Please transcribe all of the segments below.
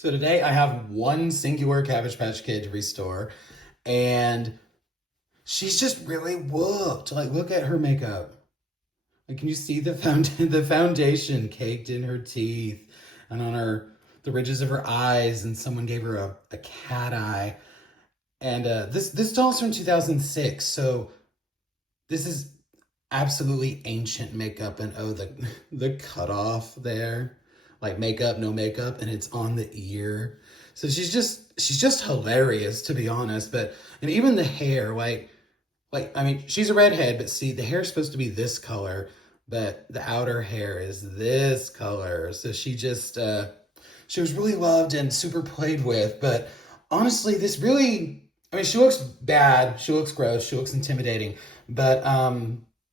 So today I have one singular Cabbage Patch Kid to restore, and she's just really whooped. Like, look at her makeup. Like, can you see the foundation caked in her teeth and on the ridges of her eyes? And someone gave her a cat eye. And this doll's from 2006, so this is absolutely ancient makeup. And oh, the cutoff there, like makeup, no makeup, and it's on the ear. So she's just hilarious, to be honest. But and even the hair, like I mean, she's a redhead, but see, the hair's supposed to be this color, but the outer hair is this color. So she was really loved and super played with. But honestly, this really, I mean, she looks bad, she looks gross, she looks intimidating, but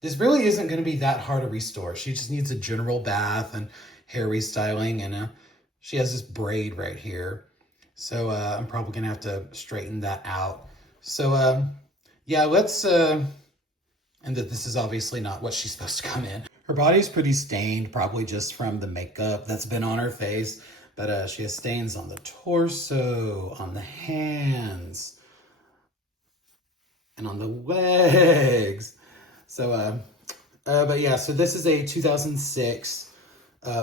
this really isn't going to be that hard to restore. She just needs a general bath and hair restyling, and she has this braid right here. So I'm probably going to have to straighten that out. So yeah, and that this is obviously not what she's supposed to come in. Her body's pretty stained, probably just from the makeup that's been on her face, but she has stains on the torso, on the hands, and on the legs. So, but yeah, so this is a 2006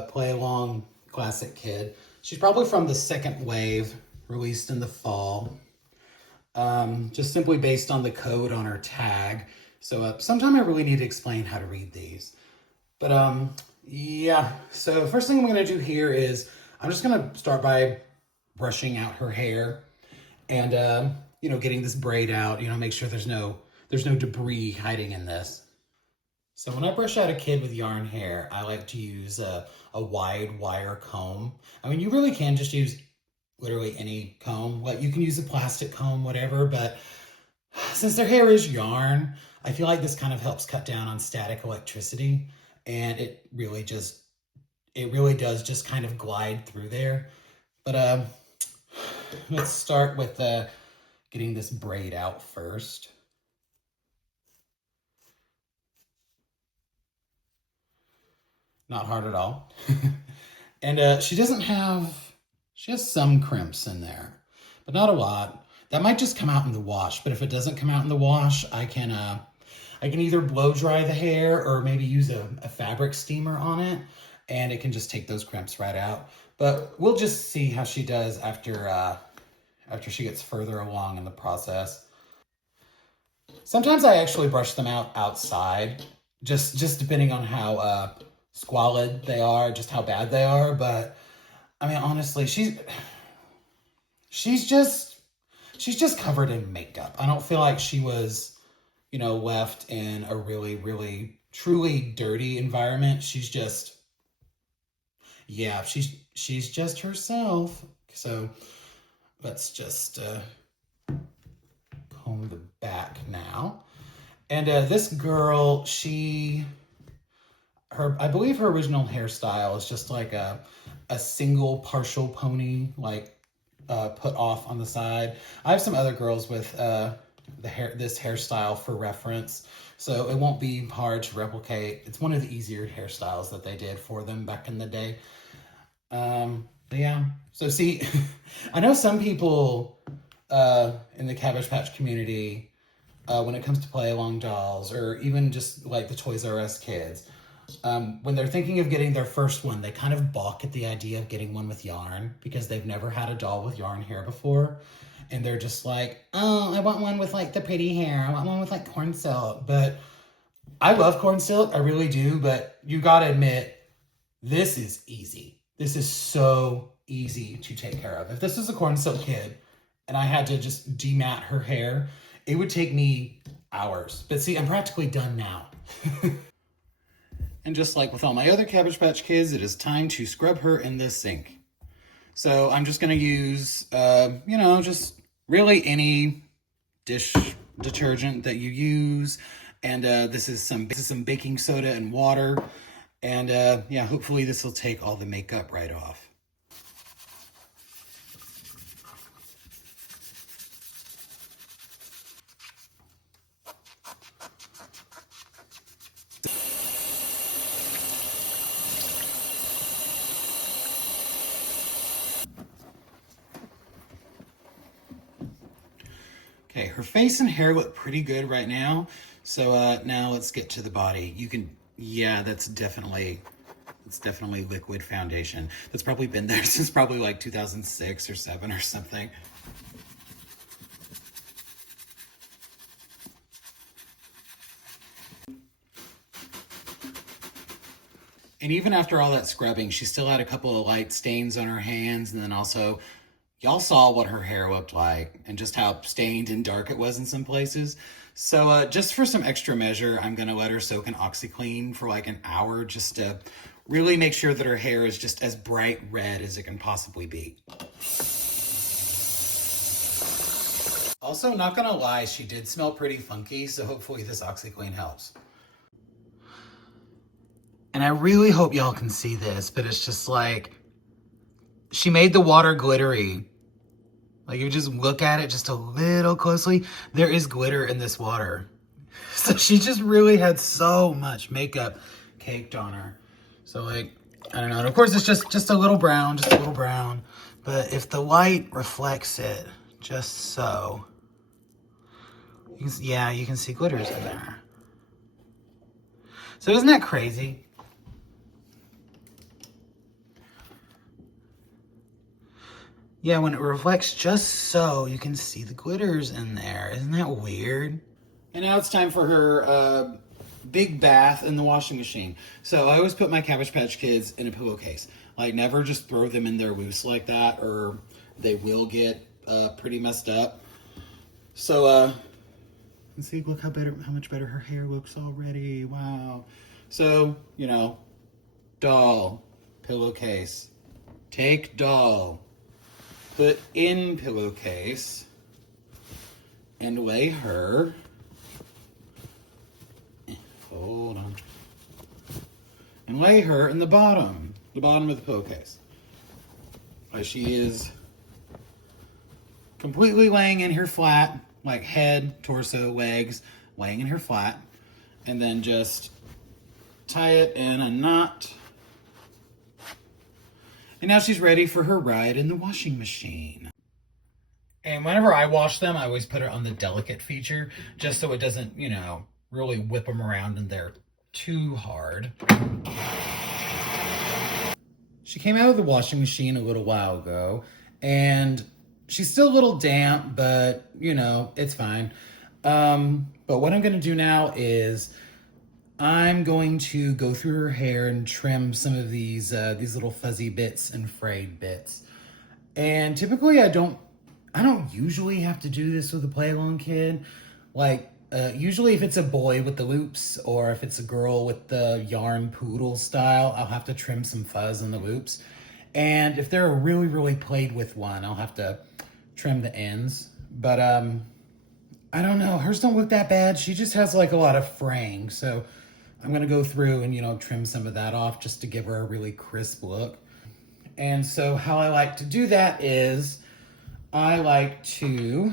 play along classic kid. She's probably from the second wave, released in the fall, just simply based on the code on her tag. So sometime I really need to explain how to read these. But yeah, so first thing I'm going to do here is I'm just going to start by brushing out her hair and, getting this braid out, make sure there's no debris hiding in this. So when I brush out a kid with yarn hair, I like to use a wide wire comb. I mean, you really can just use literally any comb. Like, you can use a plastic comb, whatever, but since their hair is yarn, I feel like this kind of helps cut down on static electricity, and it really does just kind of glide through there. But let's start with getting this braid out first. Not hard at all. And she has some crimps in there, but not a lot. That might just come out in the wash, but if it doesn't come out in the wash, I can either blow dry the hair or maybe use a fabric steamer on it, and it can just take those crimps right out. But we'll just see how she does after she gets further along in the process. Sometimes I actually brush them out outside, just depending on how squalid they are, just how bad they are. But I mean, honestly, she's just covered in makeup. I don't feel like she was, left in a really, really, truly dirty environment. Yeah, she's just herself. So let's just comb the back now. And this girl, I believe her original hairstyle is just like a single partial pony, like put off on the side. I have some other girls with this hairstyle for reference, so it won't be hard to replicate. It's one of the easier hairstyles that they did for them back in the day. But yeah, so see, I know some people in the Cabbage Patch community, when it comes to play along dolls, or even just like the Toys R Us kids, when they're thinking of getting their first one, they kind of balk at the idea of getting one with yarn because they've never had a doll with yarn hair before. And they're just like, oh, I want one with like the pretty hair. I want one with like corn silk. But I love corn silk. I really do. But you gotta admit, this is easy. This is so easy to take care of. If this is a corn silk kid and I had to just demat her hair, it would take me hours. But see, I'm practically done now. And just like with all my other Cabbage Patch Kids, it is time to scrub her in this sink. So I'm just going to use, just really any dish detergent that you use. And this is some baking soda and water. And yeah, hopefully this will take all the makeup right off. Okay, her face and hair look pretty good right now. So now let's get to the body. You can, yeah, that's definitely liquid foundation. That's probably been there since probably like 2006 or 7 or something. And even after all that scrubbing, she still had a couple of light stains on her hands. And then also, y'all saw what her hair looked like and just how stained and dark it was in some places. So just for some extra measure, I'm going to let her soak in OxiClean for like an hour just to really make sure that her hair is just as bright red as it can possibly be. Also, not going to lie, she did smell pretty funky, so hopefully this OxiClean helps. And I really hope y'all can see this, but it's just like, she made the water glittery. Like, if you just look at it just a little closely, there is glitter in this water. So she just really had so much makeup caked on her. So like, I don't know. And of course it's just a little brown, But if the light reflects it just so, you can see glitters in there. So isn't that crazy? Yeah, when it reflects just so, you can see the glitters in there. Isn't that weird? And now it's time for her big bath in the washing machine. So I always put my Cabbage Patch Kids in a pillowcase. Like, never just throw them in there loose like that, or they will get pretty messed up. So, let's see, look how much better her hair looks already. Wow. So, you know, doll, pillowcase. Take doll. Put in pillowcase and lay her, hold on, and lay her in the bottom of the pillowcase. Like, she is completely laying in her flat, like head, torso, legs, laying in her flat, and then just tie it in a knot. And now she's ready for her ride in the washing machine. And whenever I wash them, I always put it on the delicate feature, just so it doesn't, you know, really whip them around in there too hard. She came out of the washing machine a little while ago, and she's still a little damp, but, you know, it's fine. But what I'm going to do now is I'm going to go through her hair and trim some of these little fuzzy bits and frayed bits. And typically I don't usually have to do this with a play-along kid. Like, usually if it's a boy with the loops, or if it's a girl with the yarn poodle style, I'll have to trim some fuzz in the loops. And if they're a really, really played with one, I'll have to trim the ends. But I don't know, hers don't look that bad. She just has like a lot of fraying, so I'm going to go through and, you know, trim some of that off just to give her a really crisp look. And so how I like to do that is I like to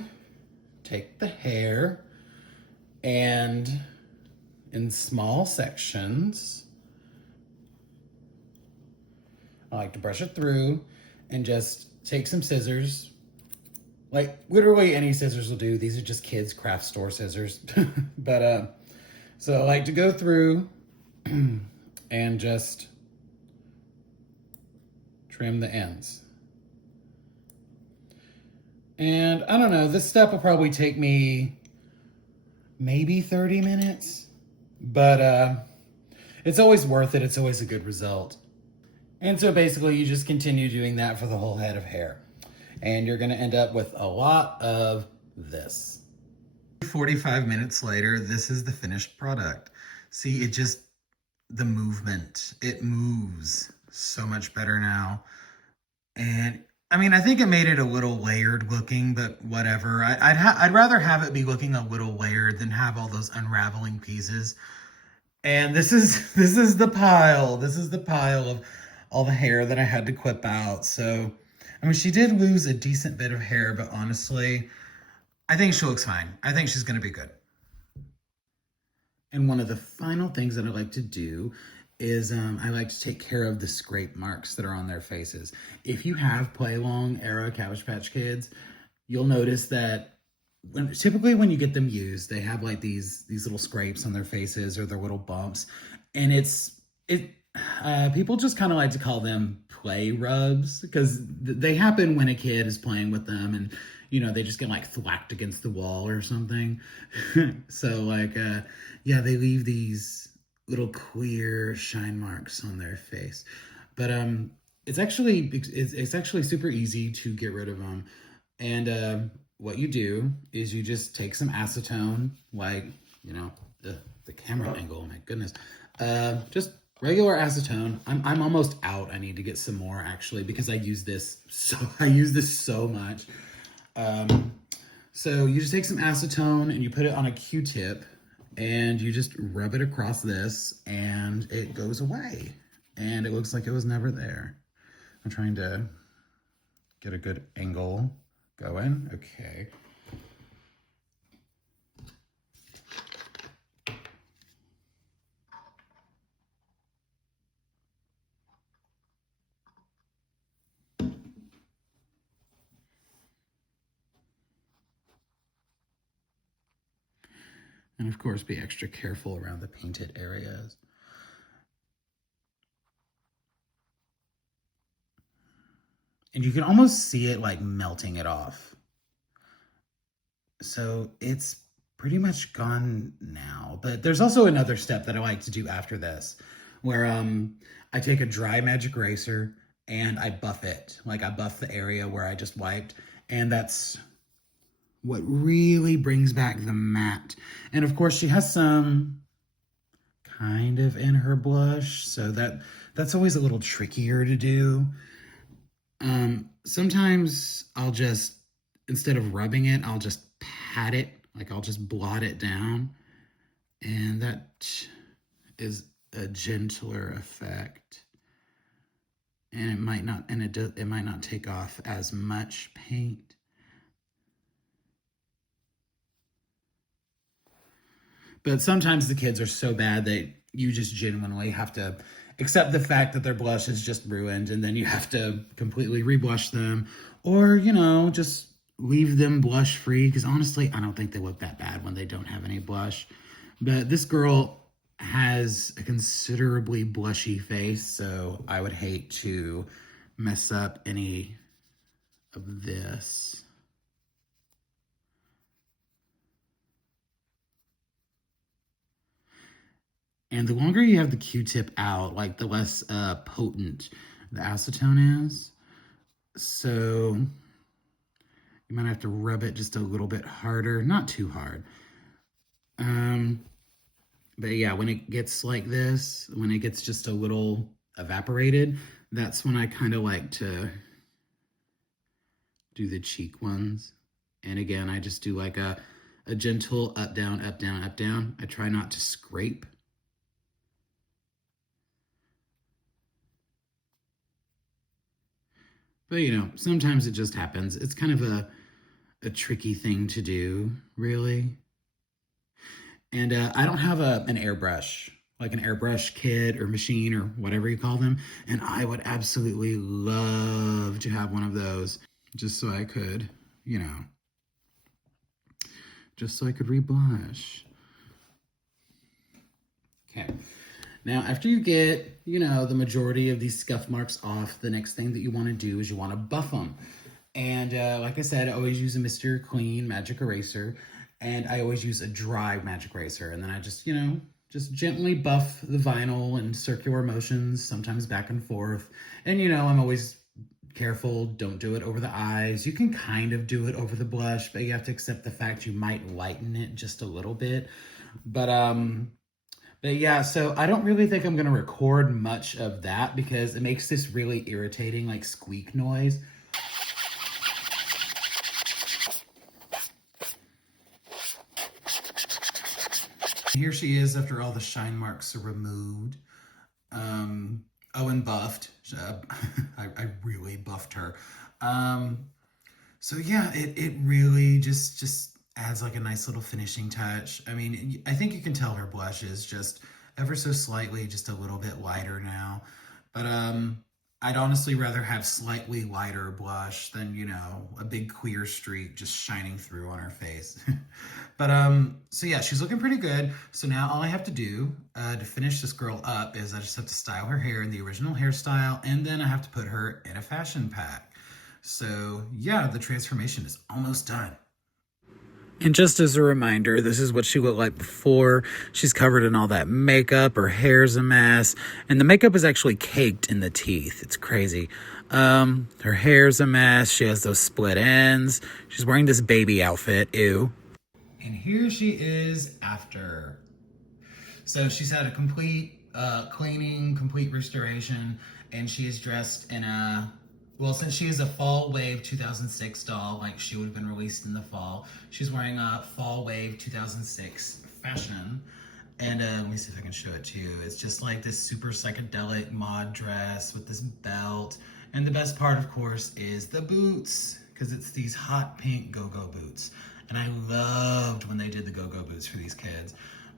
take the hair and in small sections, I like to brush it through and just take some scissors. Like, literally any scissors will do. These are just kids' craft store scissors. But, so I like to go through and just trim the ends. And I don't know, this step will probably take me maybe 30 minutes, but it's always worth it. It's always a good result. And so basically you just continue doing that for the whole head of hair. And you're gonna end up with a lot of this. 45 minutes later, this is the finished product. See, the movement, it moves so much better now. And I mean, I think it made it a little layered looking, but whatever. I'd rather have it be looking a little layered than have all those unraveling pieces. And this is the pile. This is the pile of all the hair that I had to clip out. So, I mean, she did lose a decent bit of hair, but honestly, I think she looks fine. I think she's gonna be good. And one of the final things that I like to do is I like to take care of the scrape marks that are on their faces. If you have play along era Cabbage Patch Kids, you'll notice that typically when you get them used, they have like these little scrapes on their faces or their little bumps, and it people just kind of like to call them play rubs because they happen when a kid is playing with them and they just get like thwacked against the wall or something. So like yeah, they leave these little clear shine marks on their face. But it's actually super easy to get rid of them. And what you do is you just take some acetone, like, the camera angle, oh my goodness. Just regular acetone. I'm almost out. I need to get some more actually because I use this so much. So you just take some acetone and you put it on a Q-tip and you just rub it across this and it goes away. And it looks like it was never there. I'm trying to get a good angle going. Okay. And of course, be extra careful around the painted areas. And you can almost see it like melting it off. So it's pretty much gone now. But there's also another step that I like to do after this, where I take a dry magic eraser and I buff it. Like I buff the area where I just wiped, and that's what really brings back the matte. And of course, she has some kind of in her blush, so that's always a little trickier to do. Sometimes I'll just, instead of rubbing it, I'll just pat it, like I'll just blot it down, and that is a gentler effect. And it might not, it might not take off as much paint. But sometimes the kids are so bad that you just genuinely have to accept the fact that their blush is just ruined, and then you have to completely reblush them, or just leave them blush free, because honestly I don't think they look that bad when they don't have any blush. But this girl has a considerably blushy face, so I would hate to mess up any of this. And the longer you have the Q-tip out, like the less potent the acetone is. So you might have to rub it just a little bit harder, not too hard. But yeah, when it gets like this, when it gets just a little evaporated, that's when I kind of like to do the cheek ones. And again, I just do like a gentle up, down, up, down, up, down. I try not to scrape. But sometimes it just happens. It's kind of a tricky thing to do, really. And I don't have an airbrush, like an airbrush kit or machine or whatever you call them. And I would absolutely love to have one of those just so I could, just so I could reblush. Okay. Now, after you get, the majority of these scuff marks off, the next thing that you want to do is you want to buff them. And like I said, I always use a Mr. Clean magic eraser, and I always use a dry magic eraser. And then I just, just gently buff the vinyl in circular motions, sometimes back and forth. And, I'm always careful, don't do it over the eyes. You can kind of do it over the blush, but you have to accept the fact you might lighten it just a little bit. But yeah, so I don't really think I'm going to record much of that because it makes this really irritating, like squeak noise. Here she is after all the shine marks are removed. And buffed. I really buffed her. So yeah, it really just adds like a nice little finishing touch. I mean, I think you can tell her blush is just ever so slightly just a little bit lighter now. But I'd honestly rather have slightly lighter blush than, you know, a big clear streak just shining through on her face. But so yeah, she's looking pretty good. So now all I have to do to finish this girl up is I just have to style her hair in the original hairstyle, and then I have to put her in a fashion pack. So yeah, the transformation is almost done. And just as a reminder, this is what she looked like before. She's covered in all that makeup. Her hair's a mess. And the makeup is actually caked in the teeth. It's crazy. Her hair's a mess. She has those split ends. She's wearing this baby outfit. Ew. And here she is after. So she's had a complete cleaning, complete restoration. And she is dressed in a... Well, since she is a Fall Wave 2006 doll, like she would have been released in the fall, she's wearing a Fall Wave 2006 fashion. And let me see if I can show it to you. It's just like this super psychedelic mod dress with this belt. And the best part, of course, is the boots, because it's these hot pink go-go boots. And I loved when they did the go-go boots for these kids.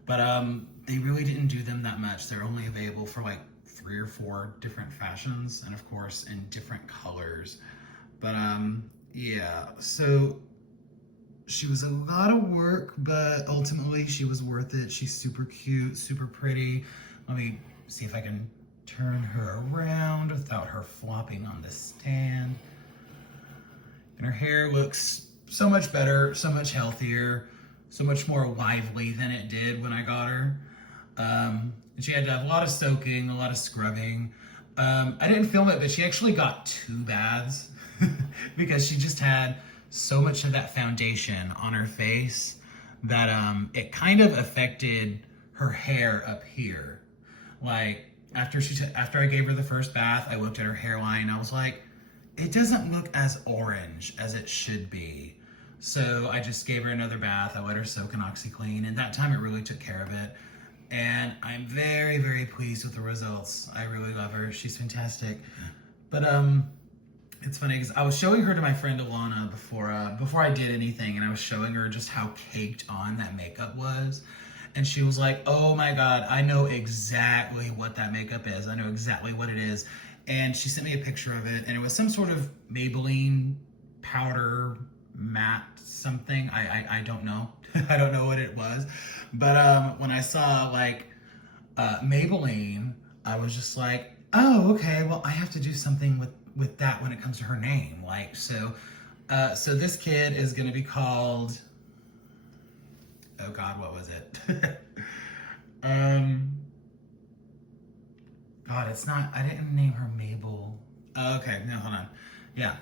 But they really didn't do them that much. They're only available for like 3 or 4 different fashions, and of course in different colors. But yeah, so she was a lot of work, but ultimately she was worth it. She's super cute, super pretty. Let me see if I can turn her around without her flopping on the stand. And her hair looks so much better, so much healthier, so much more lively than it did when I got her. And she had to have a lot of soaking, a lot of scrubbing. I didn't film it, but she actually got 2 baths because she just had so much of that foundation on her face that it kind of affected her hair up here. Like after I gave her the first bath, I looked at her hairline and I was like, it doesn't look as orange as it should be. So I just gave her another bath. I let her soak in OxiClean, and that time it really took care of it. And I'm very, very pleased with the results. I really love her. She's fantastic. But it's funny because I was showing her to my friend Alana before I did anything, and I was showing her just how caked on that makeup was. And she was like, oh my God, I know exactly what that makeup is. I know exactly what it is. And she sent me a picture of it, and it was some sort of Maybelline powder matte something. I don't know. I don't know what it was. But when I saw like Maybelline, I was just like, oh, okay, well, I have to do something with that when it comes to her name. Like, so this kid is gonna be called, oh God, what was it? God, it's not, I didn't name her Mabel. Okay, no, hold on. Yeah.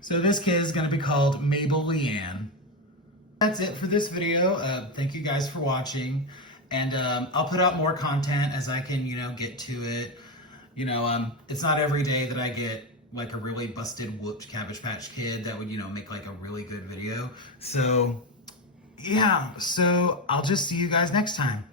So this kid is gonna be called Mabel Leanne. That's it for this video. Thank you guys for watching. And I'll put out more content as I can, you know, get to it. You know, it's not every day that I get like a really busted whooped Cabbage Patch Kid that would, you know, make like a really good video. So yeah, so I'll just see you guys next time.